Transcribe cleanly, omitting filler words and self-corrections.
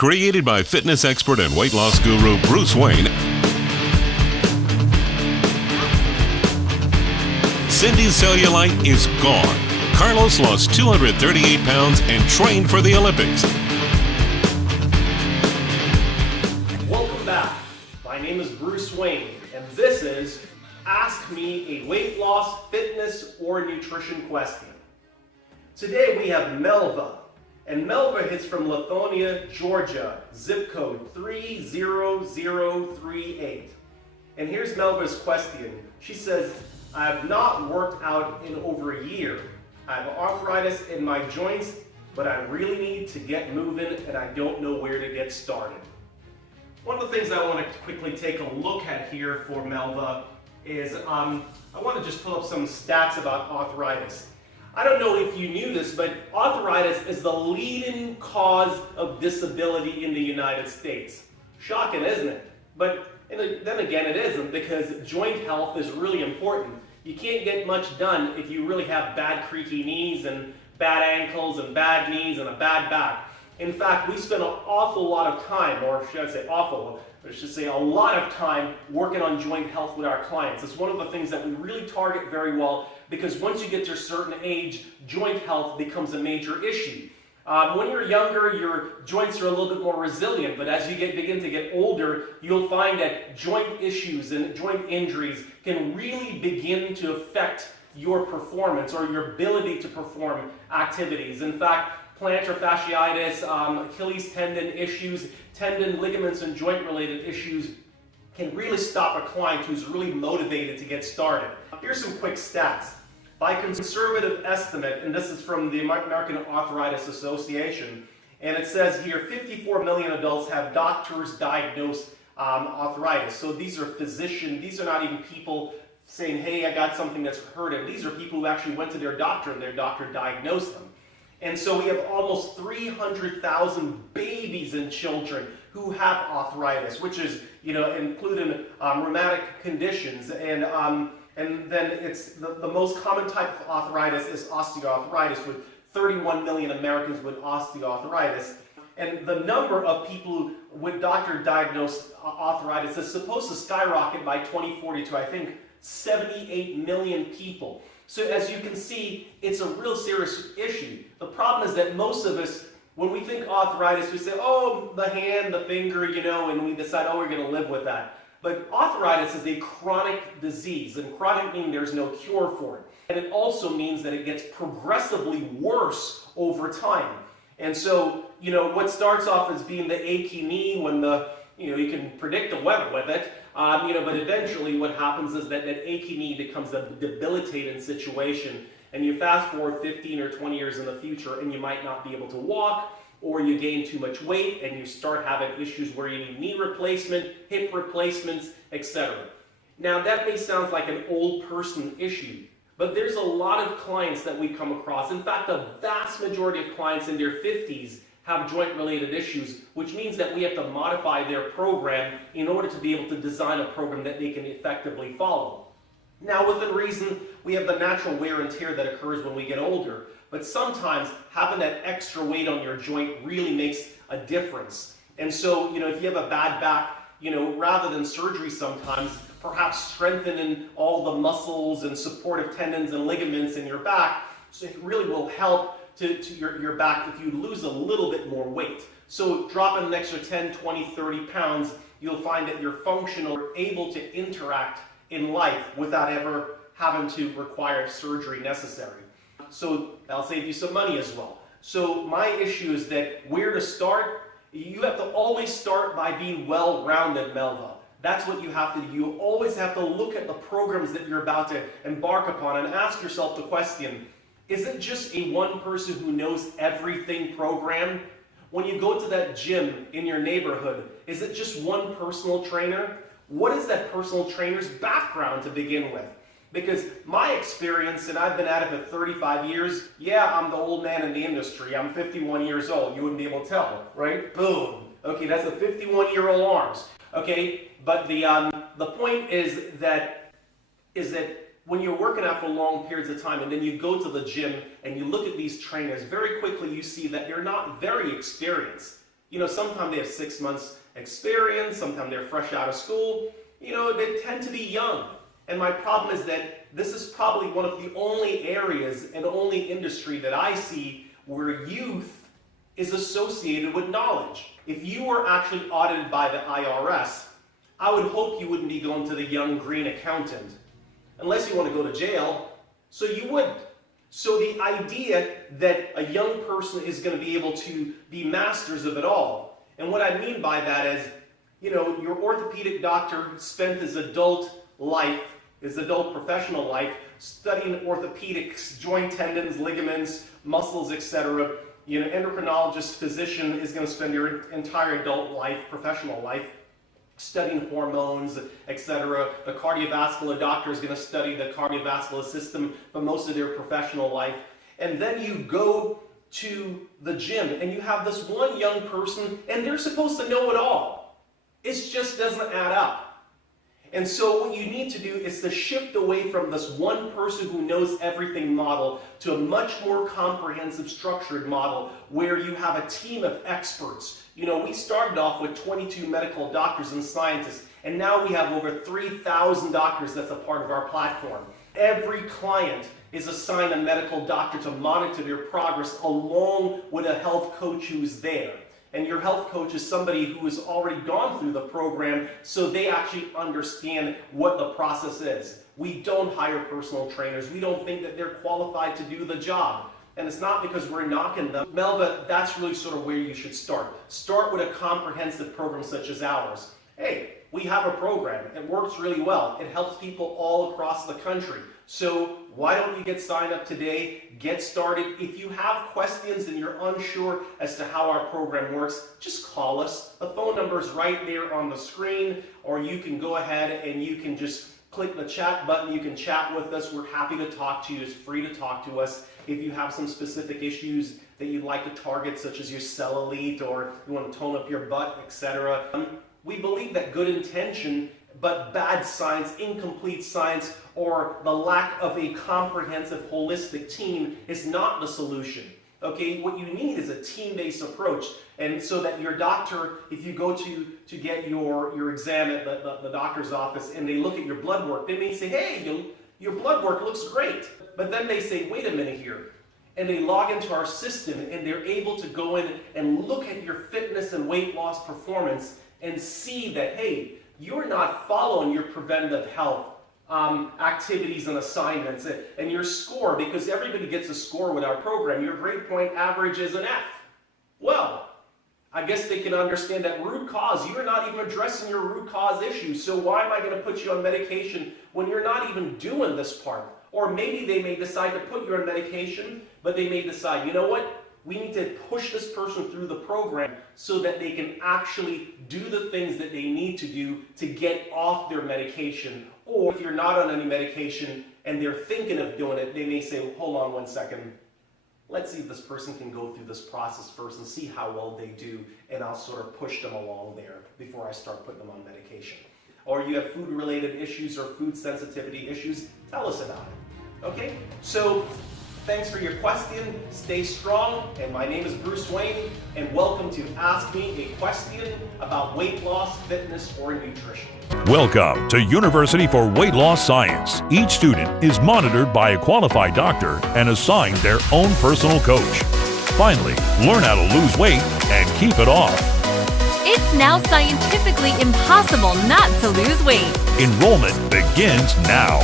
Created by fitness expert and weight loss guru Bruce Wayne, Cindy's cellulite is gone. Carlos lost 238 pounds and trained for the Olympics. Welcome back. My name is Bruce Wayne, and this is Ask Me a Weight Loss, Fitness, or Nutrition Question. Today we have Melva, and Melva is from Lithonia, Georgia, zip code 30038. And here's Melva's question. She says, I have not worked out in over a year. I have arthritis in my joints, but I really need to get moving and I don't know where to get started. One of the things I want to quickly take a look at here for Melva is I want to just pull up some stats about arthritis. I don't know if you knew this, but arthritis is the leading cause of disability in the United States. Shocking, isn't it? But then again, it isn't, because joint health is really important. You can't get much done if you really have bad creaky knees and bad ankles and bad knees and a bad back. In fact, we spend an awful lot of time, or should I say awful, I should say a lot of time working on joint health with our clients. It's one of the things that we really target very well, because once you get to a certain age, joint health becomes a major issue. When you're younger, your joints are a little bit more resilient, but as you begin to get older, you'll find that joint issues and joint injuries can really begin to affect your performance or your ability to perform activities. In fact, plantar fasciitis, Achilles tendon issues, tendon, ligaments, and joint-related issues can really stop a client who's really motivated to get started. Here's some quick stats. By conservative estimate, and this is from the American Arthritis Association, and it says here 54 million adults have doctors diagnosed arthritis. So these are physicians, these are not even people saying, hey, I got something that's hurting. These are people who actually went to their doctor and their doctor diagnosed them. And so we have almost 300,000 babies and children who have arthritis, which is, including rheumatic conditions. And then it's the most common type of arthritis is osteoarthritis, with 31 million Americans with osteoarthritis. And the number of people with doctor-diagnosed arthritis is supposed to skyrocket by 2040 to, I think, 78 million people. So as you can see, it's a real serious issue. The problem is that most of us, when we think arthritis, we say, oh, the hand, the finger, and we decide, oh, we're going to live with that. But arthritis is a chronic disease, and chronic means there's no cure for it. And it also means that it gets progressively worse over time. And so, what starts off as being the achy knee when you can predict the weather with it, but eventually what happens is that achy knee becomes a debilitating situation, and you fast forward 15 or 20 years in the future and you might not be able to walk, or you gain too much weight and you start having issues where you need knee replacement, hip replacements, etc. Now that may sound like an old person issue, but there's a lot of clients that we come across. In fact, the vast majority of clients in their 50s have joint-related issues, which means that we have to modify their program in order to be able to design a program that they can effectively follow. Now, within reason, we have the natural wear and tear that occurs when we get older, but sometimes having that extra weight on your joint really makes a difference. And so, if you have a bad back, rather than surgery sometimes, perhaps strengthening all the muscles and supportive tendons and ligaments in your back, so it really will help to your back if you lose a little bit more weight. So dropping an extra 10, 20, 30 pounds, you'll find that you're functional, able to interact in life without ever having to require surgery necessary. So that'll save you some money as well. So my issue is that where to start, you have to always start by being well-rounded, Melva. That's what you have to do. You always have to look at the programs that you're about to embark upon and ask yourself the question, is it just a one person who knows everything program? When you go to that gym in your neighborhood, is it just one personal trainer? What is that personal trainer's background to begin with? Because my experience, and I've been at it for 35 years, yeah, I'm the old man in the industry. I'm 51 years old. You wouldn't be able to tell, right? Boom. Okay, that's a 51-year-old arms. Okay, but the point is that when you're working out for long periods of time and then you go to the gym and you look at these trainers, very quickly you see that they're not very experienced. Sometimes they have 6 months experience, sometimes they're fresh out of school. They tend to be young. And my problem is that this is probably one of the only areas and only industry that I see where youth is associated with knowledge. If you were actually audited by the IRS, I would hope you wouldn't be going to the young green accountant, unless you want to go to jail, so you wouldn't. So the idea that a young person is going to be able to be masters of it all, and what I mean by that is, your orthopedic doctor spent his adult professional life, studying orthopedics, joint tendons, ligaments, muscles, etc. Endocrinologist, physician is going to spend your entire adult life, professional life, studying hormones, etc. The cardiovascular doctor is going to study the cardiovascular system for most of their professional life. And then you go to the gym and you have this one young person and they're supposed to know it all. It just doesn't add up. And so what you need to do is to shift away from this one person who knows everything model to a much more comprehensive, structured model where you have a team of experts. We started off with 22 medical doctors and scientists, and now we have over 3,000 doctors that's a part of our platform. Every client is assigned a medical doctor to monitor their progress along with a health coach who's there. And your health coach is somebody who has already gone through the program, so they actually understand what the process is. We don't hire personal trainers. We don't think that they're qualified to do the job. And it's not because we're knocking them. Melva, that's really sort of where you should start. Start with a comprehensive program such as ours. Hey, we have a program. It works really well. It helps people all across the country. So why don't you get signed up today? Get started. If you have questions and you're unsure as to how our program works, just call us. The phone number is right there on the screen, or you can go ahead and you can just click the chat button. You can chat with us. We're happy to talk to you. It's free to talk to us. If you have some specific issues that you'd like to target, such as your cellulite, or you want to tone up your butt, etc. We believe that good intention but bad science, incomplete science, or the lack of a comprehensive, holistic team is not the solution. Okay, what you need is a team-based approach, and so that your doctor, if you go to get your exam at the doctor's office and they look at your blood work, they may say, hey, your blood work looks great, but then they say, wait a minute here, and they log into our system and they're able to go in and look at your fitness and weight loss performance and see that, hey, you're not following your preventative health activities and assignments and your score, because everybody gets a score with our program. Your grade point average is an F. Well, I guess they can understand that root cause. You're not even addressing your root cause issue, so why am I going to put you on medication when you're not even doing this part? Or maybe they may decide to put you on medication, but they may decide, you know what? We need to push this person through the program so that they can actually do the things that they need to do to get off their medication. Or if you're not on any medication and they're thinking of doing it, they may say, hold on one second. Let's see if this person can go through this process first and see how well they do, and I'll sort of push them along there before I start putting them on medication. Or you have food-related issues or food sensitivity issues, tell us about it. Okay? So, thanks for your question. Stay strong. And my name is Bruce Wayne, and welcome to Ask Me a Question about weight loss, fitness, or nutrition. Welcome to University for Weight Loss Science. Each student is monitored by a qualified doctor and assigned their own personal coach. Finally, learn how to lose weight and keep it off. It's now scientifically impossible not to lose weight. Enrollment begins now.